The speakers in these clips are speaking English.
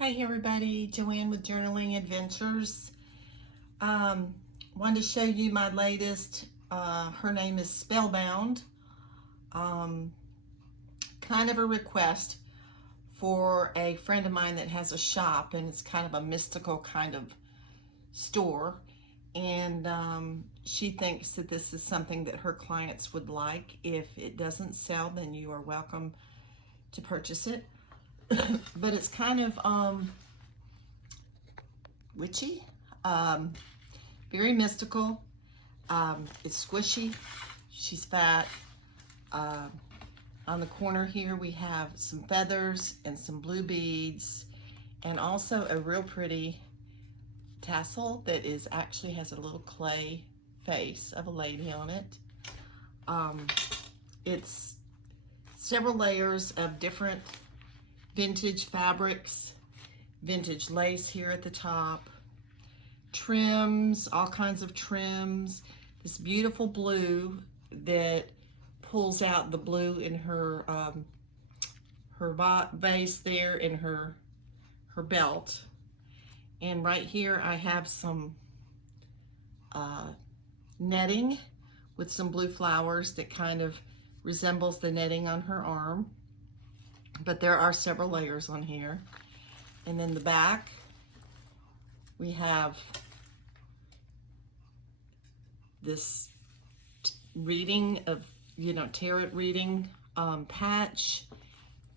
Hey everybody, Joanne with Journaling Adventures. Wanted to show you my latest. Her name is Spellbound. Kind of a request for a friend of mine that has a shop, and it's kind of a mystical kind of store. And she thinks that this is something that her clients would like. If it doesn't sell, then you are welcome to purchase it. But it's kind of witchy, very mystical. It's squishy. She's fat. On the corner here we have some feathers and some blue beads, and also a real pretty tassel that is actually has a little clay face of a lady on it. It's several layers of different vintage fabrics, vintage lace here at the top, trims, all kinds of trims, this beautiful blue that pulls out the blue in her vase there in her belt. And right here I have some netting with some blue flowers that kind of resembles the netting on her arm. But there are several layers on here. And then the back, we have this reading of, tarot reading patch.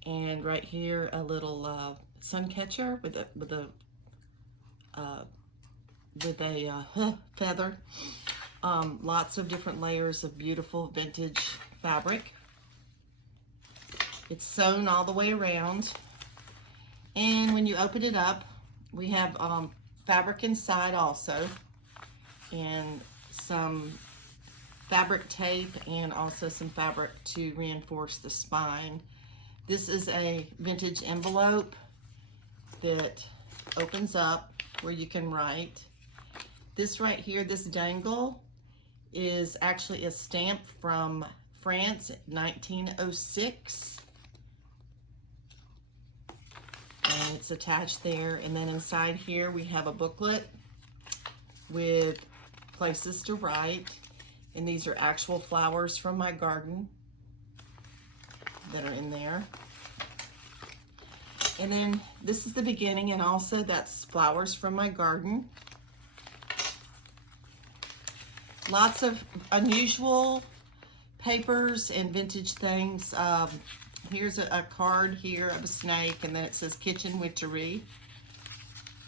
And right here, a little sun catcher with a feather. Lots of different layers of beautiful vintage fabric. It's sewn all the way around, and when you open it up, we have fabric inside also, and some fabric tape, and also some fabric to reinforce the spine. This is a vintage envelope that opens up where you can write. This right here, this dangle, is actually a stamp from France, 1906. And it's attached there. And then inside here we have a booklet with places to write, and these are actual flowers from my garden that are in there. And then this is the beginning, and also that's flowers from my garden. Lots of unusual papers and vintage things. Here's a card here of a snake, and then it says Kitchen Witchery.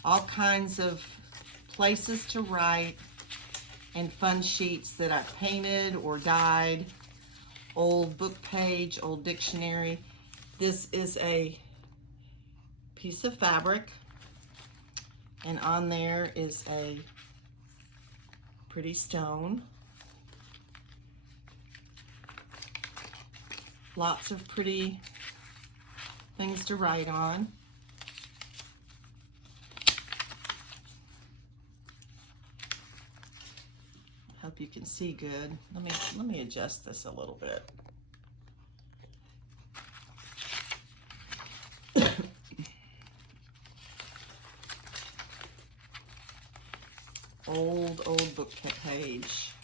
All kinds of places to write, and fun sheets that I've painted or dyed. Old book page, old dictionary. This is a piece of fabric, and on there is a pretty stone. Lots of pretty things to write on. Hope you can see good. Let me adjust this a little bit. Old book page.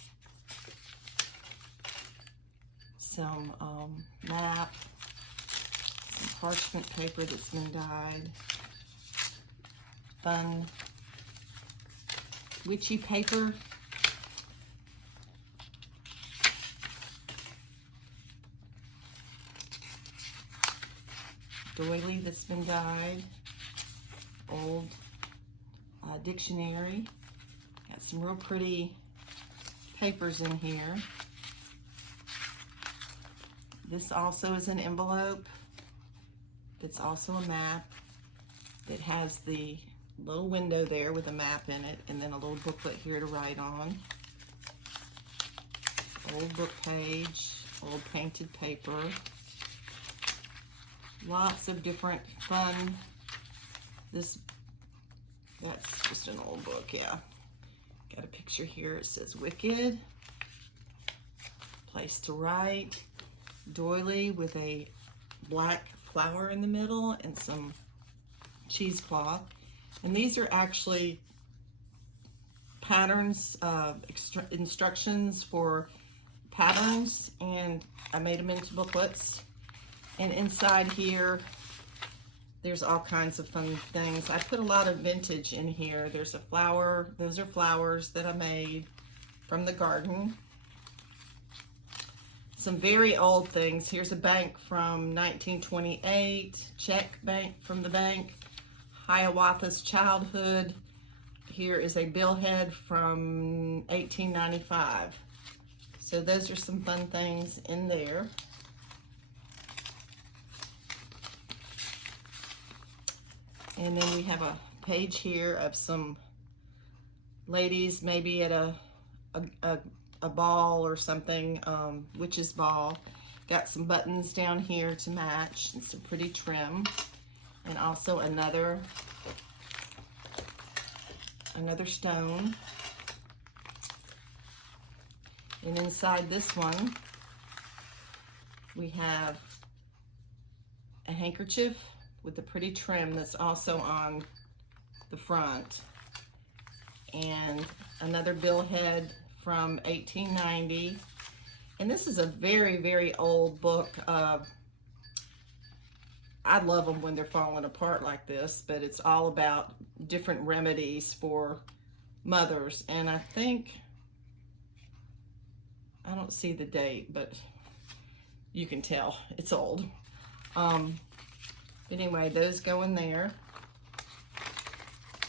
Some map, some parchment paper that's been dyed, fun witchy paper, doily that's been dyed, old dictionary. Got some real pretty papers in here. This also is an envelope that's also a map that has the little window there with a map in it, and then a little booklet here to write on. Old book page, old painted paper. Lots of different fun. That's just an old book, yeah. Got a picture here, it says Wicked. Place to write. Doily with a black flower in the middle and some cheesecloth. And these are actually patterns, instructions for patterns, and I made them into booklets. And inside here, there's all kinds of fun things. I put a lot of vintage in here. There's a flower. Those are flowers that I made from the garden. Some very old things. Here's a bank from 1928. Check bank from the bank. Hiawatha's childhood. Here is a billhead from 1895. So those are some fun things in there. And then we have a page here of some ladies maybe at a ball or something, witch's ball. Got some buttons down here to match and some pretty trim. And also another stone. And inside this one, we have a handkerchief with a pretty trim that's also on the front. And another billhead from 1890. And this is a very, very old book. I love them when they're falling apart like this, but it's all about different remedies for mothers. And I think, I don't see the date, but you can tell it's old. Anyway, those go in there.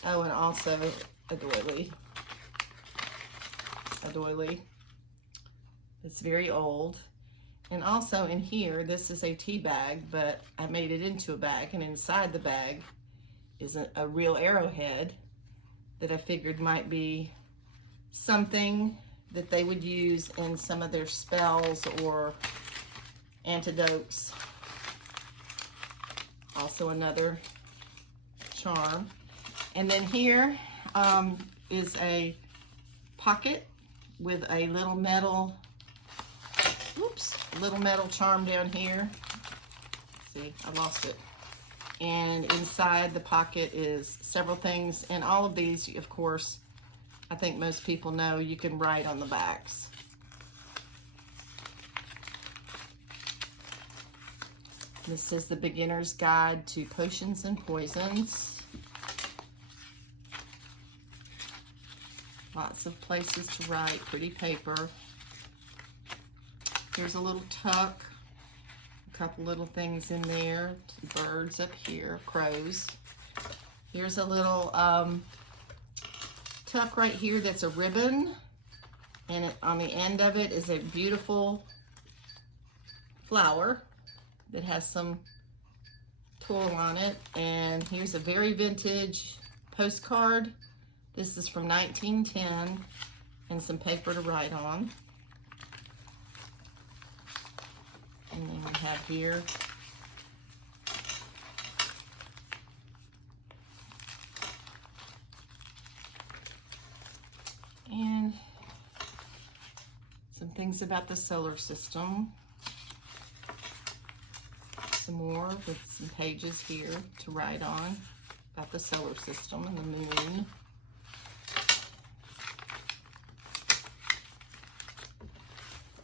Oh, and also a doily. A doily. It's very old. And also in here, this is a tea bag, but I made it into a bag, and inside the bag is a real arrowhead that I figured might be something that they would use in some of their spells or antidotes. Also another charm. And then here is a pocket with a little metal, little metal charm down here. See, I lost it. And inside the pocket is several things. And all of these, of course, I think most people know you can write on the backs. This is the Beginner's Guide to Potions and Poisons. Lots of places to write, pretty paper. Here's a little tuck, a couple little things in there, birds up here, crows. Here's a little tuck right here that's a ribbon, and on the end of it is a beautiful flower that has some tulle on it. And here's a very vintage postcard. This is from 1910, and some paper to write on. And then we have here and some things about the solar system. Some more with some pages here to write on about the solar system and the moon.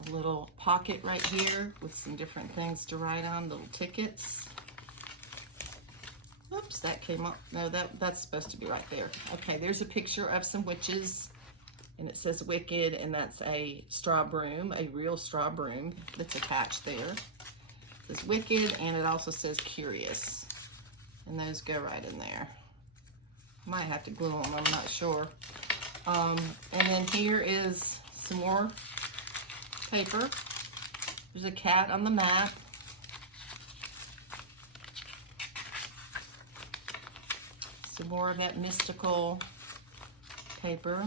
A little pocket right here with some different things to write on, little tickets. Oops, that came up. No, that's supposed to be right there. Okay, there's a picture of some witches, and it says Wicked, and that's a straw broom, a real straw broom that's attached there. It says Wicked, and it also says Curious, and those go right in there. Might have to glue them, I'm not sure. And then here is some more paper. There's a cat on the map. Some more of that mystical paper.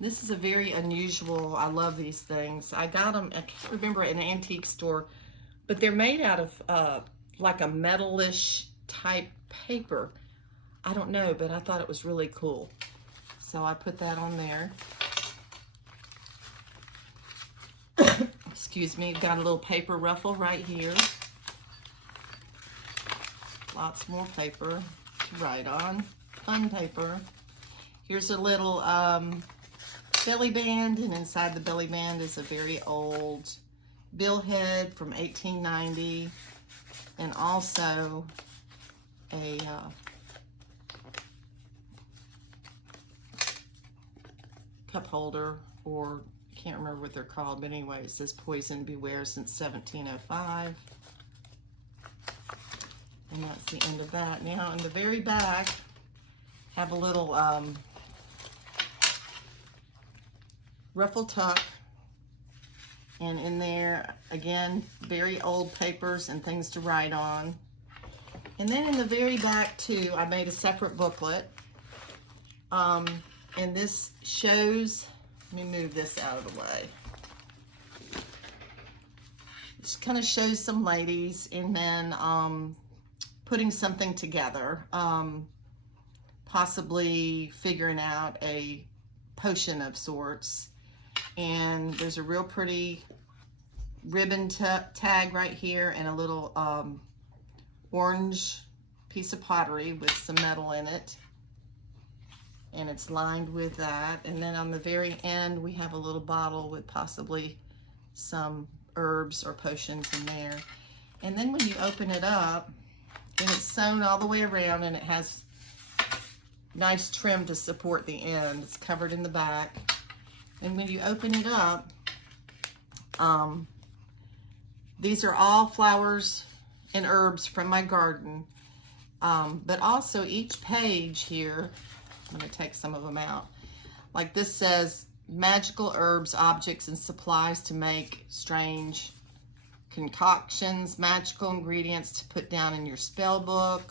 This is a very unusual, I love these things. I got them, I can't remember, at an antique store, but they're made out of like a metalish type paper. I don't know, but I thought it was really cool. So I put that on there. Excuse me, got a little paper ruffle right here. Lots more paper to to write on. Fun paper. Here's a little belly band, and inside the belly band is a very old billhead from 1890, and also a cup holder, or I can't remember what they're called, but anyway, it says Poison Beware since 1705. And that's the end of that. Now, in the very back, have a little ruffle tuck. And in there, again, very old papers and things to write on. And then in the very back, too, I made a separate booklet. And this shows, let me move this out of the way. This kind of shows some ladies, and then putting something together, possibly figuring out a potion of sorts. And there's a real pretty ribbon tag right here, and a little orange piece of pottery with some metal in it, and it's lined with that. And then on the very end, we have a little bottle with possibly some herbs or potions in there. And then when you open it up, and it's sewn all the way around, and it has nice trim to support the end. It's covered in the back. And when you open it up, these are all flowers and herbs from my garden. But also each page here, I'm going to take some of them out. Like this says, magical herbs, objects, and supplies to make strange concoctions, magical ingredients to put down in your spell book,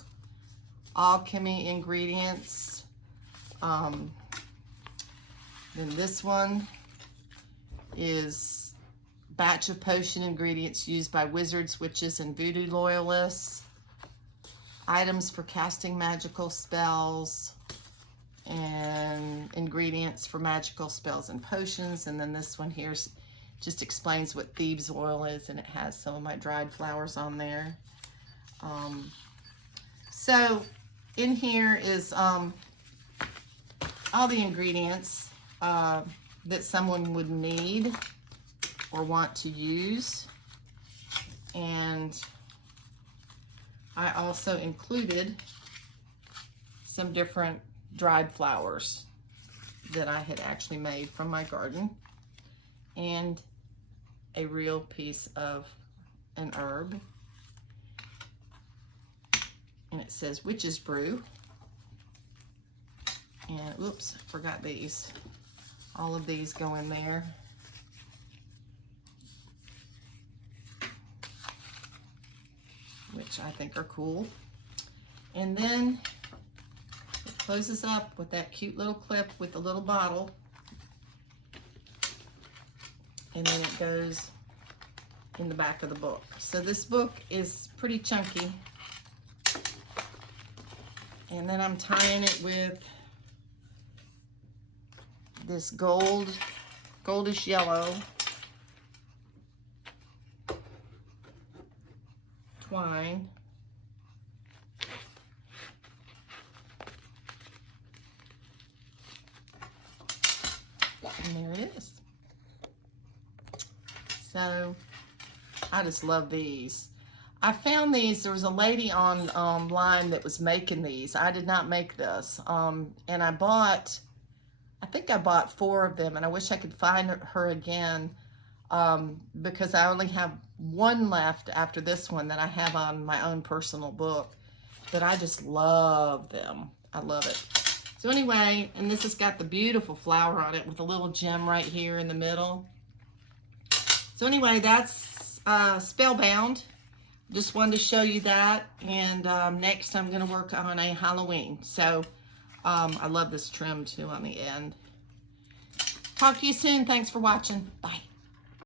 alchemy ingredients. Then this one is batch of potion ingredients used by wizards, witches, and voodoo loyalists. Items for casting magical spells, and ingredients for magical spells and potions. And then this one here just explains what thieves oil is, and it has some of my dried flowers on there. So in here is all the ingredients that someone would need or want to use. And I also included some different dried flowers that I had actually made from my garden, and a real piece of an herb. And it says Witch's Brew. And oops, forgot these. All of these go in there. Which I think are cool. And then it closes up with that cute little clip with the little bottle. And then it goes in the back of the book. So this book is pretty chunky. And then I'm tying it with this goldish yellow twine. And there it is. So I just love these. I found these, there was a lady online that was making these. I did not make this. And I think I bought 4 of them, and I wish I could find her again, because I only have one left after this one that I have on my own personal book. But I just love them. I love it. So anyway, and this has got the beautiful flower on it with a little gem right here in the middle. So anyway, that's Spellbound. Just wanted to show you that. And next I'm going to work on a Halloween. So I love this trim too on the end. Talk to you soon. Thanks for watching. Bye.